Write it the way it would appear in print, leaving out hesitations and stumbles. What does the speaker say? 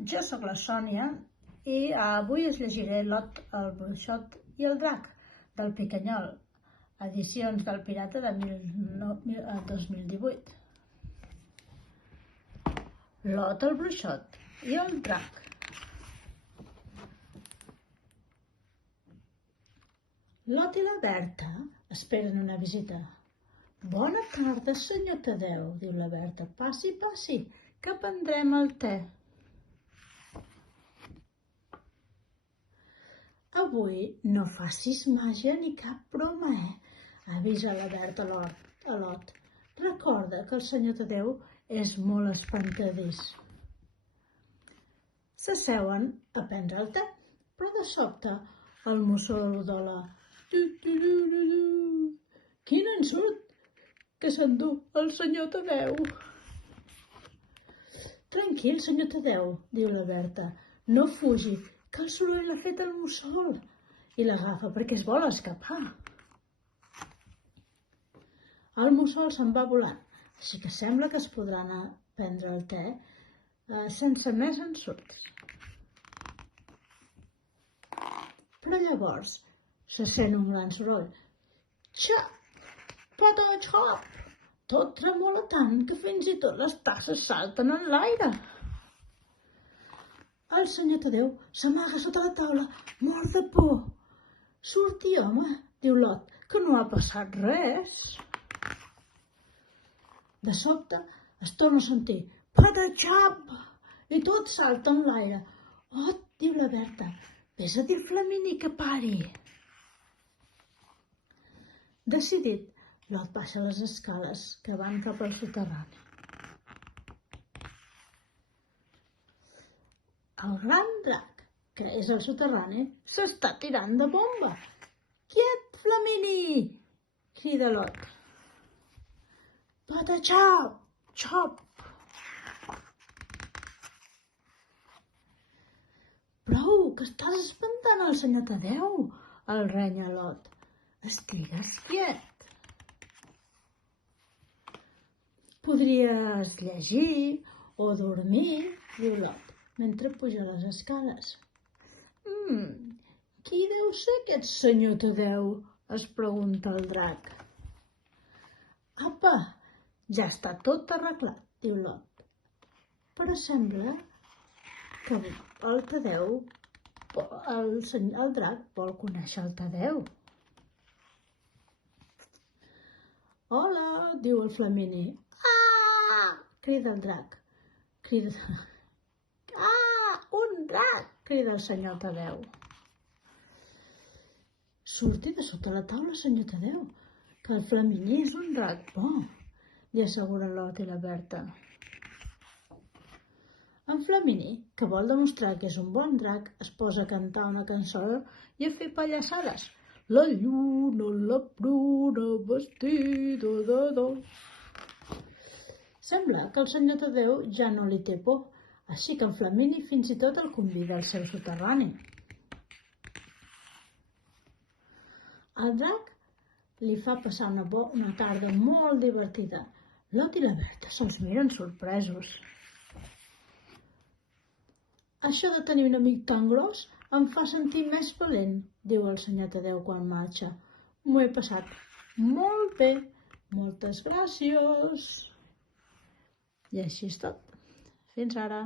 Jo sóc la Sònia i avui us llegiré Lot, el bruixot i el drac del Picanyol, edicions del Pirata de 2018. Lot, el bruixot i el drac. Lot i la Berta esperen una visita. Bona tarda, senyor Tadeu, diu la Berta. Passi, passi, que prendrem el te. Avui no facis màgia ni cap broma, avisa la Berta a Lot. Recorda que el senyor Tadeu és molt espantadís. S'asseuen a prendre el te, però de sobte el mussol udola. Quin ensurt que s'endú el senyor Tadeu. Tranquil, senyor Tadeu, diu la Berta. No fugi, que el soroll l'ha fet el mussol. I l'agafa perquè es vol escapar. El mussol se'n va volant, així que sembla que es podrà anar a prendre el te sense més ensurts. Però llavors se sent un gran soroll. Xap! Patachop! Tot tremola tant que fins i tot les tasses salten en l'aire. El senyor Tadeu s'amaga sota la taula, mort de por. Surti, home, diu Lot, que no ha passat res. De sobte es torna a sentir patachop! I tot salta en l'aire. Oh, diu la Berta, vés a dir al Flamini que pari. Decidit, Lot baixa les escales que van cap al soterrani. El gran drac, que és al soterrani, s'està tirant de bomba. Quiet, Flamini! Crida Lot. Patachop! Xop! Prou, que estàs espantant el senyor Tadeu, el renya Lot. Estigues quiet. Podries llegir o dormir, diu Lot, mentre puja les escales. Qui deu ser aquest senyor Tadeu? Es pregunta el drac. Apa, ja està tot arreglat, diu Lot. Però sembla que el Tadeu, el drac vol conèixer el Tadeu. Hola, diu el Flamini. Ah! Crida el drac. Ah! Un drac! Crida el senyor Tadeu. Surti de sota la taula, senyor Tadeu, que el Flamini és un drac bo, li assegura Lot i la Berta. En Flamini, que vol demostrar que és un bon drac, es posa a cantar una cançó i a fer pallassades. La lluna, la pruna, vestida de d'or. Sembla que el senyor Tadeu ja no li té por, així que en Flamini fins i tot el convida al seu soterrani. El drac li fa passar una tarda molt divertida. Lot i la Berta se'ls miren sorpresos. Això de tenir un amic tan gros em fa sentir més valent, diu el senyor Tadeu quan marxa. M'ho he passat molt bé, moltes gràcies. I així és tot. Fins ara.